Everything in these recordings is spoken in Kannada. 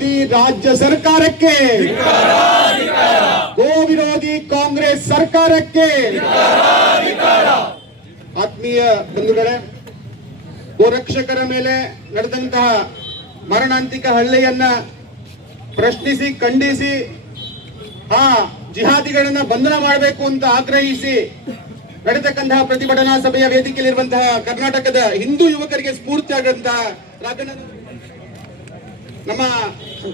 ವಿರೋಧಿ ರಾಜ್ಯ ಸರ್ಕಾರಕ್ಕೆ, ಗೋ ವಿರೋಧಿ ಕಾಂಗ್ರೆಸ್ ಸರ್ಕಾರಕ್ಕೆ. ಆತ್ಮೀಯ ಬಂಧುಗಳೇ, ಗೋರಕ್ಷಕರ ಮೇಲೆ ನಡೆದಂತಹ ಮರಣಾಂತಿಕ ಹಲ್ಲೆಯನ್ನ ಪ್ರಶ್ನಿಸಿ, ಖಂಡಿಸಿ, ಆ ಜಿಹಾದಿಗಳನ್ನ ಬಂಧನ ಮಾಡಬೇಕು ಅಂತ ಆಗ್ರಹಿಸಿ ನಡೆತಕ್ಕಂತಹ ಪ್ರತಿಭಟನಾ ಸಭೆಯ ವೇದಿಕೆಯಲ್ಲಿರುವಂತಹ ಕರ್ನಾಟಕದ ಹಿಂದೂ ಯುವಕರಿಗೆ ಸ್ಫೂರ್ತಿಯಾದಂತಹ ನಮ್ಮ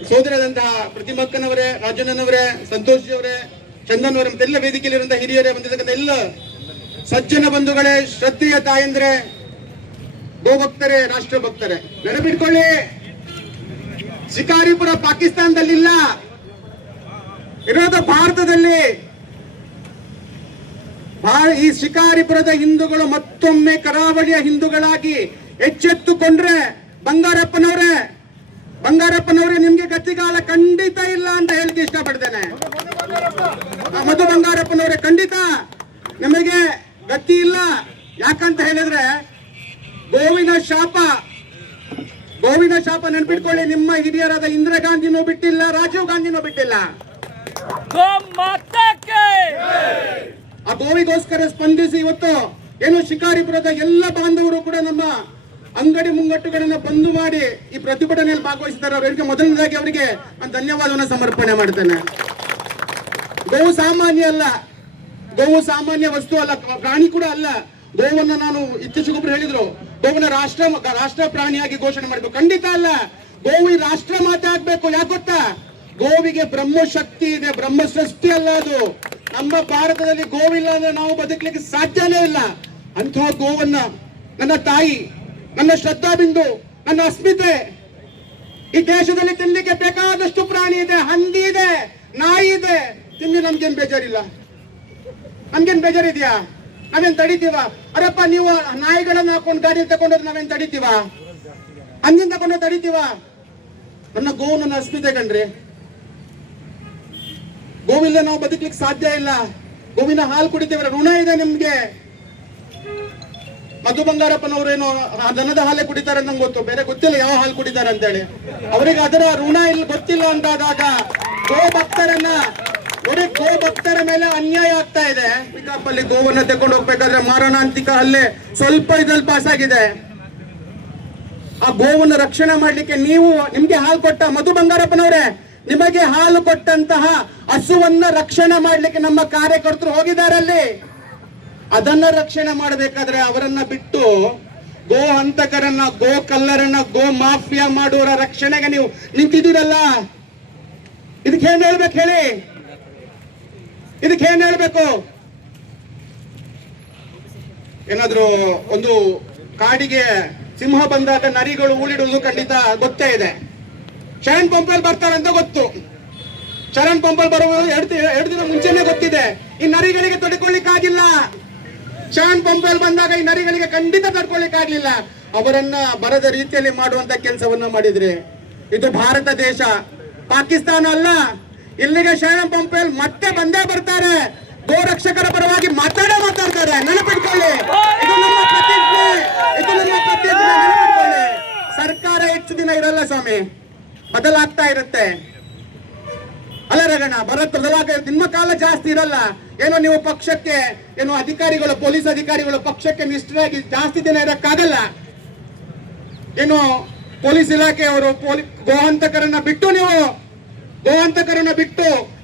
ಸೋದರದಂತಹ ಪ್ರತಿಮಕ್ಕನವರೇ, ರಾಜಣ್ಣನವರೇ, ಸಂತೋಷ್ ಅವರೇ, ಚಂದನ್ ಅವರೇ, ಮತ್ತೆಲ್ಲ ವೇದಿಕೆಯಲ್ಲಿರುವಂತಹ ಹಿರಿಯರೇ, ಬಂದಿರತಕ್ಕಂಥ ಎಲ್ಲ ಸಜ್ಜನ ಬಂಧುಗಳೇ, ಶ್ರದ್ಧೆಯ ತಾಯಂದ್ರೆ, ಗೋಭಕ್ತರೇ, ರಾಷ್ಟ್ರಭಕ್ತರೇ, ನೆನಪಿಟ್ಕೊಳ್ಳಿ, ಶಿಕಾರಿಪುರ ಪಾಕಿಸ್ತಾನದಲ್ಲಿಲ್ಲ, ಇರೋದು ಭಾರತದಲ್ಲಿ. ಈ ಶಿಕಾರಿಪುರದ ಹಿಂದೂಗಳು ಮತ್ತೊಮ್ಮೆ ಕರಾವಳಿಯ ಹಿಂದೂಗಳಾಗಿ ಎಚ್ಚೆತ್ತುಕೊಂಡ್ರೆ ಬಂಗಾರಪ್ಪನವರೇ ನಿಮ್ಗೆ ಗತಿಗಾಲ ಖಂಡಿತ ಇಲ್ಲ ಅಂತ ಹೇಳಿಕ್ಕೆ ಇಷ್ಟಪಡ್ತೇನೆ. ಮಧು ಬಂಗಾರಪ್ಪನವರೇ, ಖಂಡಿತ ನಿಮಗೆ ಗತಿ ಇಲ್ಲ. ಯಾಕಂತ ಹೇಳಿದ್ರೆ ಗೋವಿನ ಶಾಪ ನೆನ್ಪಿಟ್ಕೊಳ್ಳಿ. ನಿಮ್ಮ ಹಿರಿಯರಾದ ಇಂದಿರಾ ಗಾಂಧಿನೂ ಬಿಟ್ಟಿಲ್ಲ, ರಾಜೀವ್ ಗಾಂಧಿನೂ ಬಿಟ್ಟಿಲ್ಲ. ಆ ಗೋವಿಗೋಸ್ಕರ ಸ್ಪಂದಿಸಿ ಇವತ್ತು ಏನು ಶಿಕಾರಿಪುರದ ಎಲ್ಲ ಬಾಂಧವರು ಕೂಡ ನಮ್ಮ ಅಂಗಡಿ ಮುಂಗಟ್ಟುಗಳನ್ನ ಬಂದು ಮಾಡಿ ಈ ಪ್ರತಿಭಟನೆಯಲ್ಲಿ ಭಾಗವಹಿಸಿದ್ದಾರೆ. ಅವರಿಗೆ ಮೊದಲನೇದಾಗಿ ಅವರಿಗೆ ನಾನು ಧನ್ಯವಾದವನ್ನು ಸಮರ್ಪಣೆ ಮಾಡ್ತೇನೆ. ಗೋವು ಸಾಮಾನ್ಯ ಅಲ್ಲ, ಗೋವು ಸಾಮಾನ್ಯ ವಸ್ತು ಅಲ್ಲ, ಪ್ರಾಣಿ ಕೂಡ ಅಲ್ಲ. ಗೋವನ್ನ ನಾನು ಇತ್ತೀಚೆಗೊಬ್ಬರು ಹೇಳಿದ್ರು, ಗೋವನ್ನ ರಾಷ್ಟ್ರ ಪ್ರಾಣಿಯಾಗಿ ಘೋಷಣೆ ಮಾಡಬೇಕು. ಖಂಡಿತ ಅಲ್ಲ, ಗೋವು ಈ ರಾಷ್ಟ್ರ ಮಾತೆ ಆಗ್ಬೇಕು. ಯಾಕೆ ಗೊತ್ತಾ? ಗೋವಿಗೆ ಬ್ರಹ್ಮ ಶಕ್ತಿ ಇದೆ, ಬ್ರಹ್ಮ ಸೃಷ್ಟಿ ಅಲ್ಲ ಅದು. ನಮ್ಮ ಭಾರತದಲ್ಲಿ ಗೋವಿಲ್ಲ ಅಂದ್ರೆ ನಾವು ಬದುಕಲಿಕ್ಕೆ ಸಾಧ್ಯನೇ ಇಲ್ಲ. ಅಂತಹ ಗೋವನ್ನ ನನ್ನ ತಾಯಿ, ನನ್ನ ಶ್ರದ್ಧಾಬಿಂದು, ನನ್ನ ಅಸ್ಮಿತೆ. ಈ ದೇಶದಲ್ಲಿ ತಿನ್ಲಿಕ್ಕೆ ಬೇಕಾದಷ್ಟು ಪ್ರಾಣಿ ಇದೆ, ಹಂದಿ ಇದೆ, ನಾಯಿ ಇದೆ, ತಿನ್ನಿ ನಮ್ಗೇನ್ ಬೇಜಾರಿಲ್ಲ. ನಮ್ಗೇನ್ ಬೇಜಾರಿದ್ಯಾ? ನಾವೇನ್ ತಡಿತೀವ? ಅರಪ್ಪ, ನೀವು ನಾಯಿಗಳನ್ನ ಹಾಕೊಂಡು ಗಾಡಿ ತಗೊಂಡೋದ್ರೆ ನಾವೇನ್ ತಡಿತೀವ? ಹಂದಿನ ತಗೊಂಡು ತಡಿತೀವ? ನನ್ನ ಗೋವು ನನ್ನ ಅಸ್ಮಿತೆ ಕಣ್ರಿ. ಗೋವಿಲ್ಲ ನಾವು ಬದುಕಲಿಕ್ಕೆ ಸಾಧ್ಯ ಇಲ್ಲ. ಗೋವಿನ ಹಾಲು ಕುಡಿತೇವೆ, ಋಣ ಇದೆ ನಿಮ್ಗೆ. ಮಧು ಬಂಗಾರಪ್ಪನವರೇನೋ ದನದ ಹಾಲೇ ಕುಡಿತಾರೆ ನಂಗೆ ಗೊತ್ತು, ಬೇರೆ ಗೊತ್ತಿಲ್ಲ ಯಾವ ಹಾಲು ಕುಡಿತಾರೆ ಅಂತೇಳಿ. ಅವರಿಗೆ ಅದರ ಋಣ ಇಲ್ಲಿ ಗೊತ್ತಿಲ್ಲ ಅಂತಾದಾಗ ಗೋ ಭಕ್ತರ ಮೇಲೆ ಅನ್ಯಾಯ ಆಗ್ತಾ ಇದೆ. ಪಿಕಪ್ಪಲ್ಲಿ ಗೋವನ್ನ ತಗೊಂಡು ಹೋಗ್ಬೇಕಾದ್ರೆ ಮಾರಣಾಂತಿಕ ಹಲ್ಲೆ ಸ್ವಲ್ಪ ಇದ್ರಲ್ಲಿ ಪಾಸ್ ಆಗಿದೆ. ಆ ಗೋವನ್ನು ರಕ್ಷಣೆ ಮಾಡ್ಲಿಕ್ಕೆ ನಿಮ್ಗೆ ಹಾಲು ಕೊಟ್ಟ ಮಧು ಬಂಗಾರಪ್ಪನವರೇ, ನಿಮಗೆ ಹಾಲು ಕೊಟ್ಟಂತಹ ಹಸುವನ್ನ ರಕ್ಷಣೆ ಮಾಡ್ಲಿಕ್ಕೆ ನಮ್ಮ ಕಾರ್ಯಕರ್ತರು ಹೋಗಿದಾರಲ್ಲಿ. ಅದನ್ನ ರಕ್ಷಣೆ ಮಾಡಬೇಕಾದ್ರೆ ಅವರನ್ನ ಬಿಟ್ಟು ಗೋ ಹಂತಕರನ್ನ, ಗೋ ಕಲ್ಲರನ್ನ, ಗೋ ಮಾಫಿಯಾ ಮಾಡುವವರ ರಕ್ಷಣೆಗೆ ನೀವು ನಿಂತಿದ್ದೀರಲ್ಲ. ಇದಕ್ಕೆ ಏನ್ ಹೇಳ್ಬೇಕು ಹೇಳಿ? ಇದಕ್ಕೆ ಏನ್ ಹೇಳ್ಬೇಕು? ಏನಾದ್ರೂ ಒಂದು ಕಾಡಿಗೆ ಸಿಂಹ ಬಂದಾಗ ನರಿಗಳು ಊಳಿಡುವುದು ಖಂಡಿತ ಗೊತ್ತೇ ಇದೆ. ಶರಣ್ ಪಂಪಲ್ ಬರ್ತಾರಂತ ಗೊತ್ತು. ಶರಣ್ ಪಂಪಲ್ ಬರುವ ಎರಡು ದಿನ ಮುಂಚೆನೆ ಗೊತ್ತಿದೆ. ಈ ನರಿಗಳಿಗೆ ತಡ್ಕೊಳ್ಳಿಕ್ಕಾಗಿಲ್ಲ. ಶರಣ್ ಪಂಪಲ್ ಬಂದಾಗ ಈ ನರಿಗಳಿಗೆ ಖಂಡಿತ ತಡ್ಕೊಳ್ಳಿಕ್ಕಾಗ್ಲಿಲ್ಲ. ಅವರನ್ನ ಬರದ ರೀತಿಯಲ್ಲಿ ಮಾಡುವಂತ ಕೆಲಸವನ್ನ ಮಾಡಿದ್ರೆ. ಇದು ಭಾರತ ದೇಶ, ಪಾಕಿಸ್ತಾನ ಅಲ್ಲ. ಇಲ್ಲಿಗೆ ಶರಣ್ ಪಂಪಲ್ ಮತ್ತೆ ಬಂದೇ ಬರ್ತಾರೆ, ಗೋರಕ್ಷಕರ ಪರವಾಗಿ ಮಾತಾಡ್ತಾರೆ. ನೆನಪಿಟ್ಕೊಳ್ಳಿ, ಇದು ನಮ್ಮ ಪ್ರತಿಜ್ಞೆ, ನೆನಪಿಟ್ಕೊಳ್ಳಿ. ಸರ್ಕಾರ ಹೆಚ್ಚು ದಿನ ಇರಲ್ಲ ಸ್ವಾಮಿ, ಬದಲಾಗ್ತಾ ಇರುತ್ತೆ. ಅಲ್ಲ ರಗಣ, ಬದಲಾಗ ನಿಮ್ಮ ಕಾಲ ಜಾಸ್ತಿ ಇರಲ್ಲ. ಏನೋ ನೀವು ಪಕ್ಷಕ್ಕೆ, ಏನೋ ಅಧಿಕಾರಿಗಳು, ಪೊಲೀಸ್ ಅಧಿಕಾರಿಗಳು ಪಕ್ಷಕ್ಕೆ ನಿಷ್ಠರಾಗಿ ಜಾಸ್ತಿ ದಿನ ಇರಕ್ಕಾಗಲ್ಲ. ಏನು ಪೊಲೀಸ್ ಇಲಾಖೆಯವರು ಗೋಹಂತಕರನ್ನ ಬಿಟ್ಟು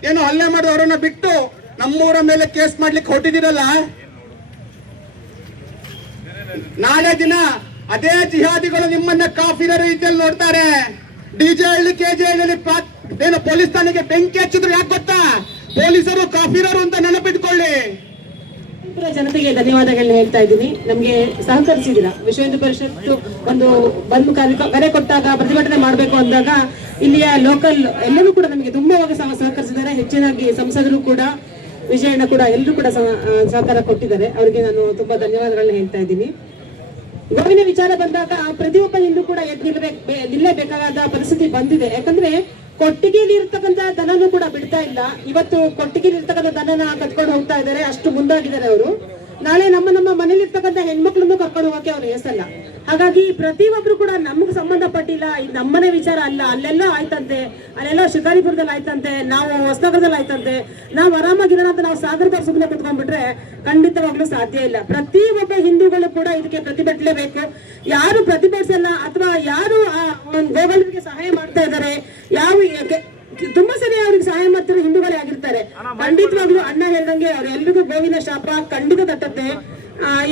ಏನು ಹಲ್ಲೆ ಮಾಡೋರನ್ನ ಬಿಟ್ಟು ನಮ್ಮೂರ ಮೇಲೆ ಕೇಸ್ ಮಾಡ್ಲಿಕ್ಕೆ ಹೊರಟಿದಿರಲ್ಲ. ನಾಳೆ ದಿನ ಅದೇ ಜಿಹಾದಿಗಳು ನಿಮ್ಮನ್ನ ಕಾಫಿನ ರೀತಿಯಲ್ಲಿ ನೋಡ್ತಾರೆ. ಡಿಜೆ ಹಳ್ಳಿ, ಕೆಜೆ ಹಳ್ಳಿ ಏನು ಪೊಲೀಸ್ ಠಾಣೆಗೆ ಬೆಂಕಿ ಹಚ್ಚಿದ್ರು. ಯಾಕೆ ಗೊತ್ತಾ? ಪೊಲೀಸರು ಕಾಫಿರರು ಅಂತ ನೆನಪಿಟ್ಕೊಳ್ಳಿ. ಜನತೆಗೆ ಧನ್ಯವಾದಗಳನ್ನ ಹೇಳ್ತಾ ಇದ್ದೀನಿ. ನಮ್ಗೆ ಸಹಕರಿಸಿದಿರ. ವಿಶ್ವ ಹಿಂದೂ ಪರಿಷತ್ ಒಂದು ಬಂದು ಕರೆ ಕೊಟ್ಟಾಗ ಪ್ರತಿಭಟನೆ ಮಾಡಬೇಕು ಅಂದಾಗ ಇಲ್ಲಿಯ ಲೋಕಲ್ ಎಲ್ಲರೂ ಕೂಡ ನಮಗೆ ತುಂಬಾವಾಗಿ ಸಹಕರಿಸಿದ್ದಾರೆ. ಹೆಚ್ಚಿನಾಗಿ ಸಂಸದರು ಕೂಡ, ವಿಜಯಣ್ಣ ಕೂಡ, ಎಲ್ಲರೂ ಕೂಡ ಸಹಕಾರ ಕೊಟ್ಟಿದ್ದಾರೆ. ಅವರಿಗೆ ನಾನು ತುಂಬಾ ಧನ್ಯವಾದಗಳನ್ನ ಹೇಳ್ತಾ ಇದ್ದೀನಿ. ಗೋವಿನ ವಿಚಾರ ಬಂದಾಗ ಪ್ರತಿಯೊಬ್ಬ ಹಿಂದೂ ಕೂಡ ನಿಲ್ಲೇಬೇಕಾದ ಪರಿಸ್ಥಿತಿ ಬಂದಿದೆ. ಯಾಕಂದ್ರೆ ಕೊಟ್ಟಿಗೆಯಲ್ಲಿ ಇರ್ತಕ್ಕಂಥ ದನನೂ ಕೂಡ ಬಿಡ್ತಾ ಇಲ್ಲ. ಇವತ್ತು ಕೊಟ್ಟಿಗೆಯಲ್ಲಿ ಇರ್ತಕ್ಕಂಥ ದನನ ಕತ್ಕೊಂಡು ಹೋಗ್ತಾ ಇದ್ದಾರೆ, ಅಷ್ಟು ಮುಂದಾಗಿದ್ದಾರೆ ಅವರು. ನಾಳೆ ನಮ್ಮ ಮನೇಲಿ ಇರ್ತಕ್ಕಂಥ ಹೆಣ್ಮಕ್ಳನ್ನು ಕರ್ಕೊಂಡು ಹೋಗಕ್ಕೆ ಅವ್ರು ಹೆಸಲ್ಲ. ಹಾಗಾಗಿ ಪ್ರತಿಯೊಬ್ರು ಕೂಡ ನಮ್ಗೆ ಸಂಬಂಧಪಟ್ಟಿಲ್ಲ, ಇದು ನಮ್ಮನೆ ವಿಚಾರ ಅಲ್ಲ, ಅಲ್ಲೆಲ್ಲ ಆಯ್ತಂತೆ, ಅಲ್ಲೆಲ್ಲ ಶಿಕಾರಿಪುರದಲ್ಲಿ ಆಯ್ತಂತೆ, ನಾವು ಹೊಸನಗರದಲ್ಲಿ ಆಯ್ತಂತೆ, ನಾವು ಆರಾಮಾಗಿರೋಣ ಅಂತ ನಾವು ಸಾಗರದಲ್ಲಿ ಸುಮ್ಮನೆ ಕುತ್ಕೊಂಡ್ಬಿಟ್ರೆ ಖಂಡಿತವಾಗ್ಲೂ ಸಾಧ್ಯ ಇಲ್ಲ. ಪ್ರತಿಯೊಬ್ಬ ಹಿಂದೂಗಳು ಕೂಡ ಇದಕ್ಕೆ ಪ್ರತಿಭಟಿಸಲೇಬೇಕು. ಯಾರು ಪ್ರತಿಭಟಿಸಲ್ಲ ಅಥವಾ ಯಾರು ಗೋಗಳಿಗೆ ಸಹಾಯ ಮಾಡ್ತಾ ಇದ್ದಾರೆ, ತುಂಬಾ ಸರಿ ಅವ್ರಿಗೆ ಸಹಾಯ ಮಾಡ್ತಾರೆ ಹಿಂದೂಗಳೇ ಆಗಿರ್ತಾರೆ. ಖಂಡಿತವಾಗ್ಲೂ ಅಣ್ಣ ಹೇಳ್ದಂಗೆ ಅವ್ರೆಲ್ರಿಗೂ ಗೋವಿನ ಶಾಪ ಖಂಡಿತ ತಟ್ಟತ್ತೆ.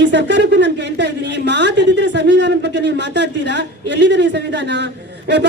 ಈ ಸರ್ಕಾರಕ್ಕೂ ನಾನು ಕೇಳ್ತಾ ಇದ್ದೀನಿ, ಮಾತಿದ್ರೆ ಸಂವಿಧಾನದ ಬಗ್ಗೆ ನೀವು ಮಾತಾಡ್ತೀರಾ? ಎಲ್ಲಿದ್ದಾರೆ ಈ ಸಂವಿಧಾನ? ಒಬ್ಬ